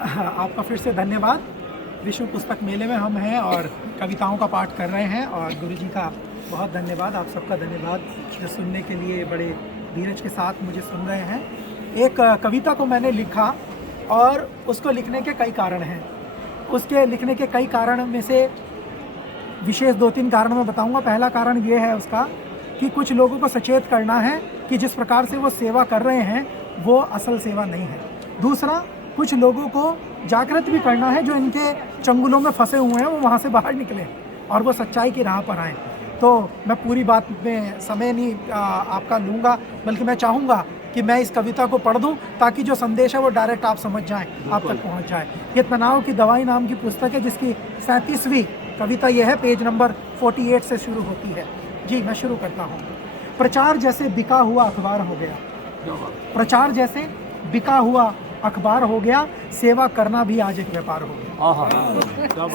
आपका फिर से धन्यवाद। विश्व पुस्तक मेले में हम हैं और कविताओं का पाठ कर रहे हैं और गुरुजी का बहुत धन्यवाद, आप सबका धन्यवाद जो सुनने के लिए बड़े धीरज के साथ मुझे सुन रहे हैं। एक कविता को मैंने लिखा और उसको लिखने के कई कारण हैं। उसके लिखने के कई कारण में से विशेष 2-3 कारण मैं बताऊंगा। पहला कारण ये है उसका कि कुछ लोगों को सचेत करना है कि जिस प्रकार से वो सेवा कर रहे हैं वो असल सेवा नहीं है। दूसरा, कुछ लोगों को जागृत भी करना है जो इनके चंगुलों में फंसे हुए हैं वो वहाँ से बाहर निकलें और वो सच्चाई की राह पर आएँ। तो मैं पूरी बात में समय नहीं आपका लूँगा, बल्कि मैं चाहूँगा कि मैं इस कविता को पढ़ दूँ ताकि जो संदेश है वो डायरेक्ट आप समझ जाएं, आप तक पहुँच जाए। ये तनाव की दवाई नाम की पुस्तक है जिसकी 37वीं कविता ये है, पेज नंबर 48 से शुरू होती है। जी मैं शुरू करता हूँ। प्रचार जैसे बिका हुआ अखबार हो गया, प्रचार जैसे बिका हुआ अखबार हो गया, सेवा करना भी आज एक व्यापार हो गया।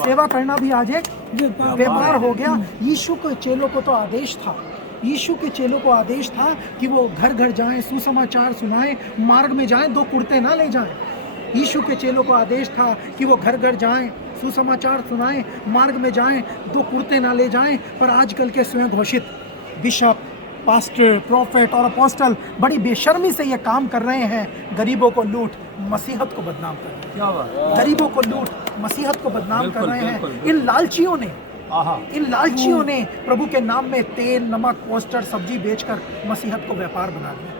सेवा करना भी आज एक व्यापार हो गया। यीशु के चेलों को तो आदेश था, यीशु के चेलों को आदेश था कि वो घर घर जाएं, सुसमाचार सुनाएं, मार्ग में जाएं, 2 कुर्ते ना ले जाएं। यीशु के चेलों को आदेश था कि वो घर घर जाएं, सुसमाचार सुनाएं, मार्ग में जाएं, 2 कुर्ते ना ले जाएं। पर आजकल के स्वयं घोषित बिशप, पास्टर, प्रोफेट और अपोस्टल बड़ी बेशर्मी से ये काम कर रहे हैं। गरीबों को लूट, मसीहत को बदनाम कर रहे हैं। क्या बात? गरीबों को लूट, मसीहत को बदनाम कर रहे हैं। इन लालचियों ने प्रभु के नाम में तेल, नमक, पोस्टर, सब्जी बेचकर मसीहत को व्यापार बना दिया।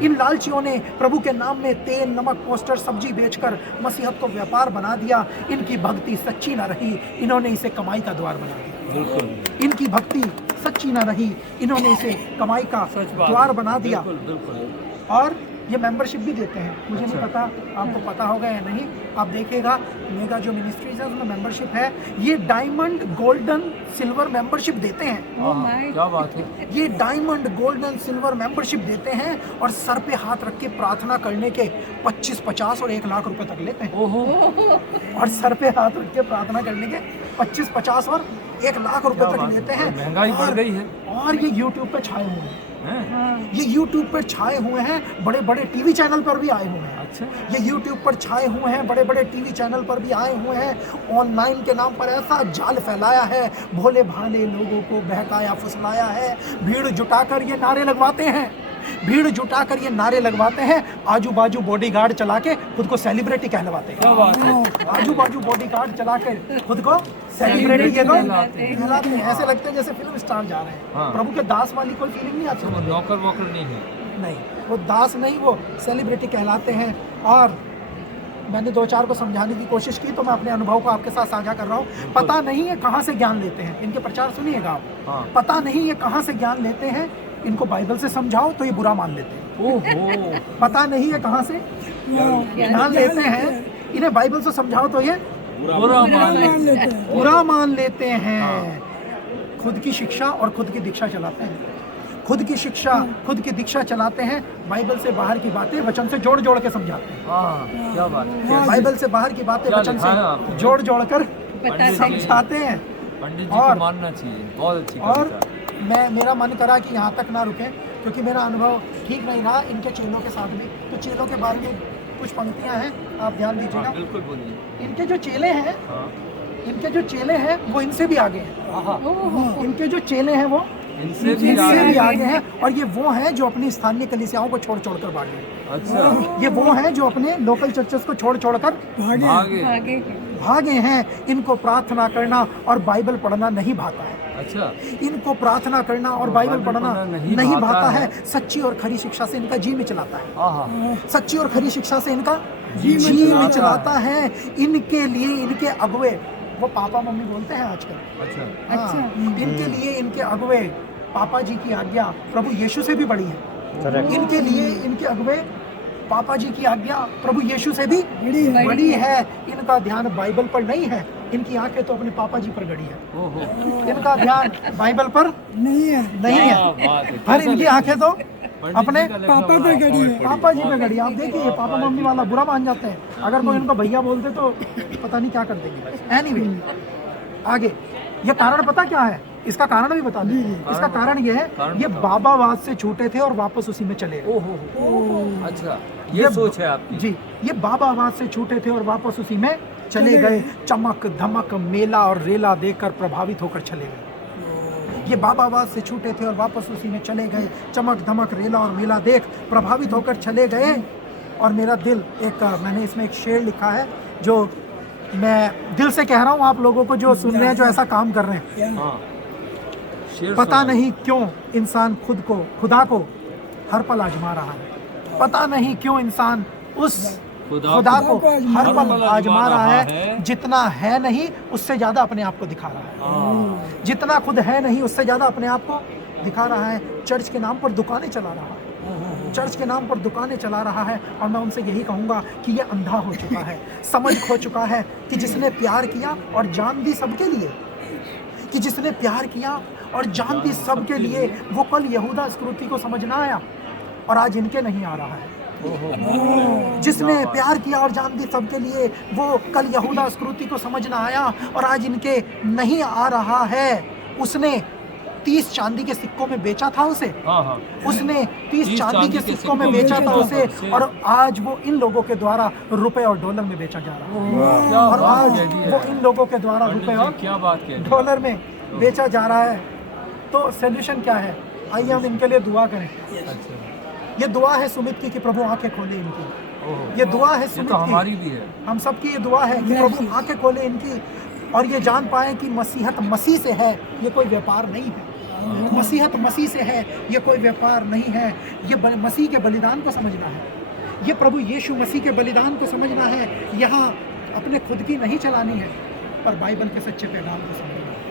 इन लालचियों ने प्रभु के नाम में तेल, नमक, पोस्टर, सब्जी बेचकर मसीहत को व्यापार बना दिया। इनकी भक्ति सच्ची ना रही, इन्होंने इसे कमाई का द्वार बना दिया। इनकी भक्ति सच्ची ना रही, इन्होंने इसे कमाई का द्वार बना दिया। और ये मेंबरशिप भी देते हैं, मुझे नहीं पता आपको पता होगा या नहीं। आप देखिएगा मेगा जो मिनिस्ट्रीज है उसमें मेंबरशिप है, ये डायमंड, गोल्डन, सिल्वर मेंबरशिप देते हैं। क्या बात है। ये डायमंड, गोल्डन, सिल्वर मेंबरशिप देते हैं और सर पे हाथ रख के प्रार्थना करने के 25, 50 और 1 लाख रुपए तक लेते हैं। और सर पे हाथ रख के प्रार्थना करने के 25, 50 और 1 लाख रुपए तक लेते हैं। महंगाई बढ़ गई है। और ये यूट्यूब पे छाए हुए हैं, ये यूट्यूब पर छाए हुए हैं, बड़े बड़े टीवी चैनल पर भी आए हुए हैं। अच्छा। ये यूट्यूब पर छाए हुए हैं, बड़े बड़े टीवी चैनल पर भी आए हुए हैं। ऑनलाइन के नाम पर ऐसा जाल फैलाया है, भोले भाले लोगों को बहकाया फुसलाया है। भीड़ जुटाकर ये नारे लगवाते हैं, भीड़ जुटाकर ये नारे लगवाते हैं। आजू बाजू बॉडीगार्ड चला के खुद को सेलिब्रिटी कहलवाते हैं। आजू बाजू बॉडीगार्ड चला के खुद को सेलिब्रिटी कहलाते हैं। ऐसे लगते हैं जैसे फिल्म स्टार जा रहे हैं। हाँ। प्रभु के दास वाली कोई फीलिंग नहीं आती। नौकर वोकर नहीं है। नहीं, वो दास नहीं, वो सेलिब्रिटी कहलाते हैं। और मैंने 2-4 को समझाने की कोशिश की तो मैं अपने अनुभव को आपके साथ साझा कर रहा हूँ। पता नहीं है कहाँ से ज्ञान लेते हैं, इनके प्रचार सुनिएगा आप। हाँ। पता नहीं है कहाँ से ज्ञान लेते हैं। इनको बाइबल से समझाओ तो ये बुरा मान लेते हैं। ओहो। पता नहीं है कहाँ से ज्ञान लेते हैं, इन्हें बाइबल से समझाओ तो ये बुरा मान लेते हैं। खुद की शिक्षा और खुद की दीक्षा चलाते हैं, खुद की शिक्षा, खुद की दीक्षा चलाते हैं। बाइबल से बाहर की बातें वचन से जोड़ जोड़ के समझाते हैं। क्या बात है। बाइबल से बाहर की बातें वचन से जोड़ जोड़ कर समझाते हैं। पंडित जी को मानना चाहिए, बहुत अच्छी और मेरा मन करा कि यहाँ तक ना रुके क्योंकि मेरा अनुभव ठीक नहीं रहा इनके चेलों के साथ भी। तो चेलों के बारे में कुछ पंक्तियाँ हैं, आप ध्यान दीजिएगा। बिल्कुल बोलिए। इनके जो चेले हैं, इनके जो चेले हैं वो इनसे भी आगे हैं। इनके जो चेले हैं वो इनसे भी आगे हैं। और ये वो हैं जो अपनी स्थानीय कलीसियाओं को छोड़ छोड़ कर भागे। अच्छा। ये वो हैं जो अपने लोकल चर्चेस को छोड़ छोड़ कर भागे हैं। इनको प्रार्थना करना और बाइबल पढ़ना नहीं भाता है। अच्छा। इनको प्रार्थना करना और बाइबल पढ़ना नहीं भाता है। सच्ची और खरी शिक्षा से इनका जी मिचलाता है। सच्ची और खरी शिक्षा से इनका जी मिचलाता है। इनके लिए इनके अगुवे, वो पापा मम्मी बोलते हैं आजकल। अच्छा। इनके लिए इनके अगुवे, पापा जी की आज्ञा प्रभु यीशु से भी बड़ी है। इनके लिए इनके अगुवे, पापा जी की आज्ञा प्रभु यीशु से भी बड़ी है। इनका ध्यान बाइबल पर नहीं है, इनकी आंखें तो अपने पापा जी पर गड़ी है। इनका ध्यान बाइबल पर नहीं है। पर इनकी आंखें तो अपने पापा पे गड़ी है, पापा जी पे गड़ी। आप देखिए पापा मम्मी वाला बुरा मान जाते हैं। अगर कोई उनको भैया बोलते तो पता नहीं क्या कर देंगे। एनीवे, आगे ये कारण पता क्या है? इसका कारण भी बता दें। इसका कारण ये है, कारण ये बताओ। बाबावाद से छूटे थे और वापस उसी में चले गए। ओहो अच्छा, ये सोच है आपकी। जी, ये बाबावाद से छूटे थे और वापस उसी में चले गए। चमक धमक मेला और रेला देखकर प्रभावित होकर चले गए। ये बाबावाद से छूटे थे और वापस उसी में चले गए। चमक धमक रेला और मेला देख प्रभावित होकर चले गए। और मेरा दिल मैंने इसमें एक शेर लिखा है जो मैं दिल से कह रहा हूँ आप लोगों को जो सुन रहे हैं, जो ऐसा काम कर रहे हैं। हाँ, शेर पता सुनाओ। नहीं क्यों इंसान खुदा को हर पल आजमा रहा है। पता नहीं क्यों इंसान उस खुदा को हर पल आजमा रहा है। जितना है नहीं उससे ज़्यादा अपने आप को दिखा रहा है। हाँ, जितना खुद है नहीं उससे ज़्यादा अपने आप को दिखा रहा है। चर्च के नाम पर दुकानें चला रहा है। चर्च के नाम पर दुकानें चला रहा है। और मैं उनसे यही कहूँगा कि ये अंधा हो चुका है, समझ खो चुका है कि जिसने प्यार किया और जान दी सबके लिए, कि जिसने प्यार किया और जान दी सबके लिए, वो कल यहूदा इस्करियोती को समझ ना आया और आज इनके नहीं आ रहा है। जिसने प्यार किया और जान दी सबके लिए, वो कल यहूदा इस्करियोती को समझ ना आया और आज इनके नहीं आ रहा है। उसने 30 चांदी के सिक्कों में बेचा था उसे। हाँ, उसने 30 चांदी के सिक्कों में बेचा था उसे, और आज वो इन लोगों के द्वारा रुपए और डॉलर में बेचा जा रहा है। क्या और बात आज कह दी है। वो इन लोगों के द्वारा पंडित रुपए जी, और क्या बात कह दी। डॉलर में बेचा जा रहा है। तो सॉल्यूशन क्या है? आइए हम इनके लिए दुआ करें। अच्छा, ये दुआ है सुमित की कि प्रभु आंखें खोले इनकी। ओहो, ये दुआ है ये सुमित तो हमारी की, भी है। हम सबकी ये दुआ है कि प्रभु आंखें खोले इनकी और ये जान पाए कि मसीहत मसीह से है, ये कोई व्यापार नहीं है। मसीहत मसीह से है, ये कोई व्यापार नहीं है। ये मसीह के बलिदान को समझना है। ये प्रभु यीशु मसीह के बलिदान को समझना है। यहाँ अपने खुद की नहीं चलानी है, पर बाइबल के सच्चे पैगाम को समझना है।